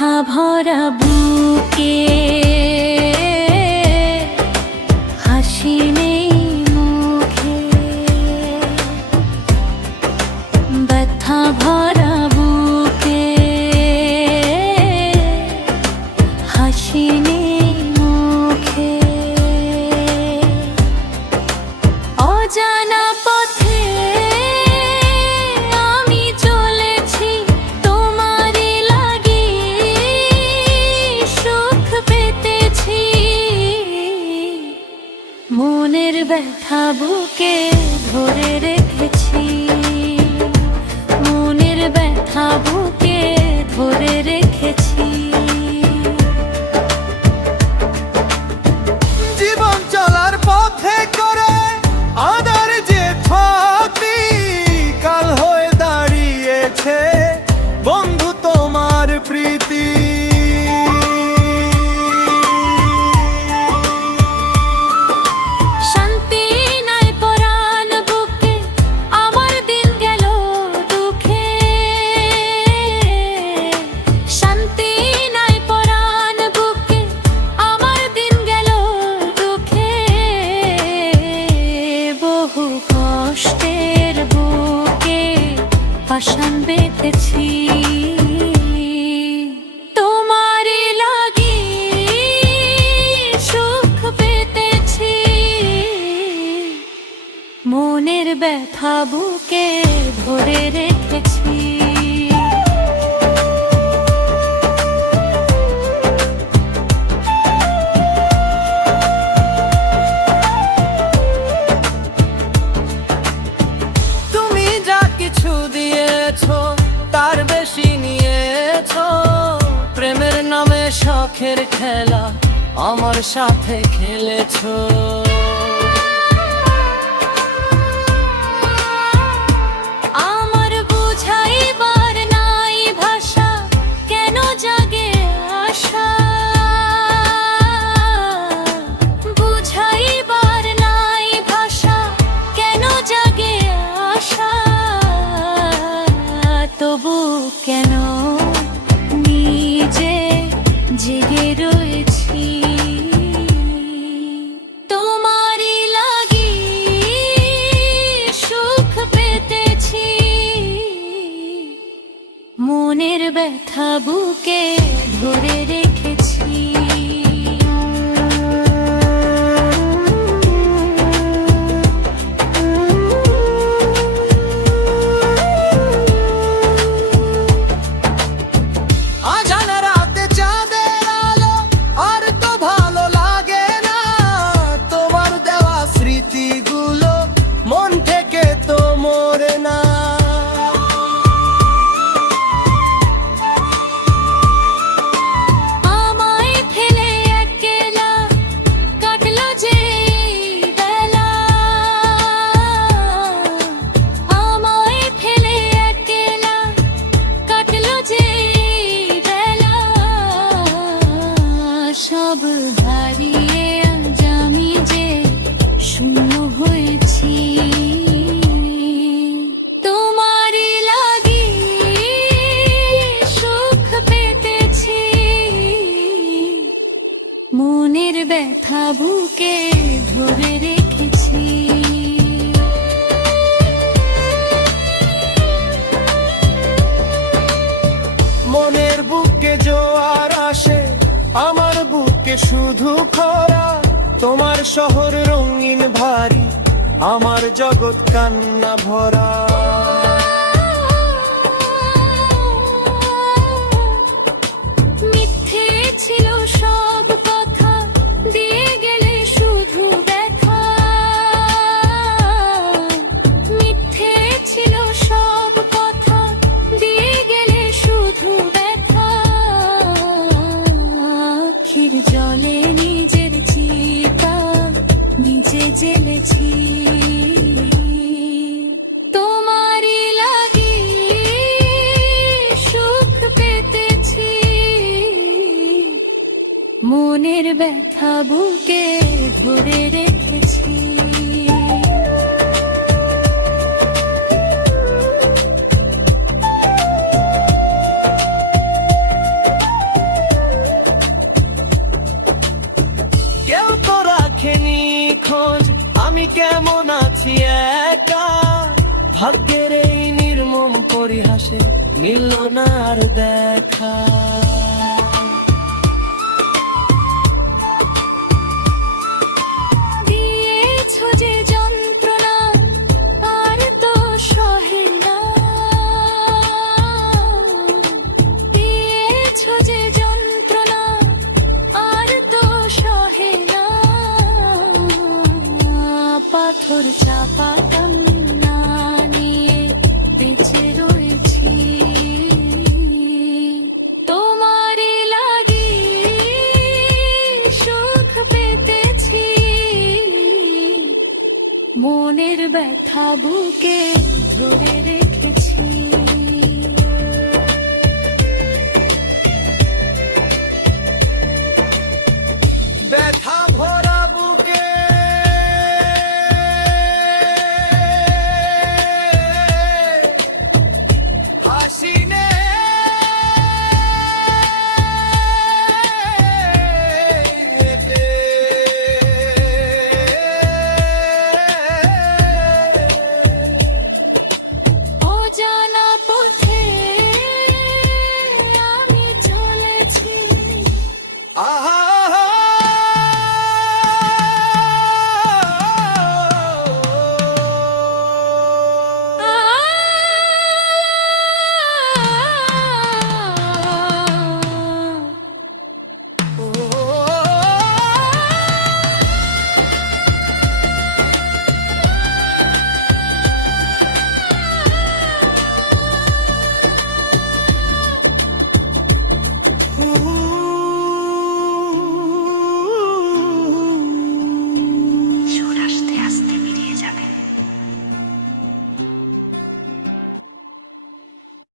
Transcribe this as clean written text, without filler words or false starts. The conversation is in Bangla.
ব্যথা ভরা বুকে হাসি নেই মুখে, ব্যথা ভরা বুকে হাসি নেই মুখে। অজানা পথে আমি চলেছি, তোমারই লাগি সুখ পেতেছি। মনের ব্যথা বুকে ধরে রেখেছি, মনের ব্যথা বুকে ধরে রেখেছি। জীবন চলার পথে করে আদার যে ছাতি কাল হয়ে দাঁড়িয়েছে বন্ধু তোমার প্রীতি। শান্তি নাই পরাণ বুকে, আমার দিন গেল দুঃখে। শান্তি নাই পরাণ বুকে, আমার দিন গেল দুঃখে। বহু কষ্টের বুকে পাষাণ বেঁধেছি, তোমারই লাগি সুখ পেতেছি। মনের ব্যথা বুকে ধরে রেখেছি। তুমি যা কিছু দিয়েছো তার বেশি নিয়েছো, প্রেমের নামে শখের খেলা আমার সাথে খেলেছো। আমার বুঝাইবার নাই ভাষা, কেন জাগে আশা। বুঝাইবার নাই ভাষা, কেন জাগে আশা। তবু কেন নিজে জেগে রয়েছি, তোমারই লাগি সুখ পেতেছি। মনের ব্যথা বুকে ধরে রেখেছি। আজান রাতে চাঁদের আলো আর তো ভালো লাগে না, তোমার দেওয়া স্মৃতিগুলো মন থেকে তো মরে না। আমায় ফেলে একলা কাটলো যে বেলা, আমায় ফেলে একলা কাটলো যে বেলা। সব হারিয়ে আজ আমি যে শূন্য হয়েছি, তোমারই লাগি সুখ পেতেছি। মনের ব্যথা বুকে ধরে রেখেছি। মনের বুকে জোয়ার আসে, আমার বুকে শুধু খরা। তোমার শহর রঙিন ভারী, আমার জগৎ কান্না ভরা। মিথ্যে ছিল সব কথা, দিয়ে গেলে শুধু ব্যথা। মিথ্যে ছিল সব কথা, দিয়ে গেলে শুধু ব্যথা। আখির জলে নিজের চিতা নিজে জ্বেলেছি, তোমারই লাগি সুখ পেতেছি। মনের ব্যথা বুকে ধরে রেখেছি। খোঁজ আমি কেমন আছি একা, ভাগ্যের এই নির্মম পরিহাসে মিলল না আর দেখা। দিয়েছো যে যন্ত্রণা আর তো সহে না, দিয়েছো যে যন্ত্রণা আর তো সহে না, পাথর চাপা কান্না নিয়ে বেঁচে রয়েছি, তোমারই লাগি সুখ পেতেছি, মনের ব্যথা বুকে ধরে রেখেছি।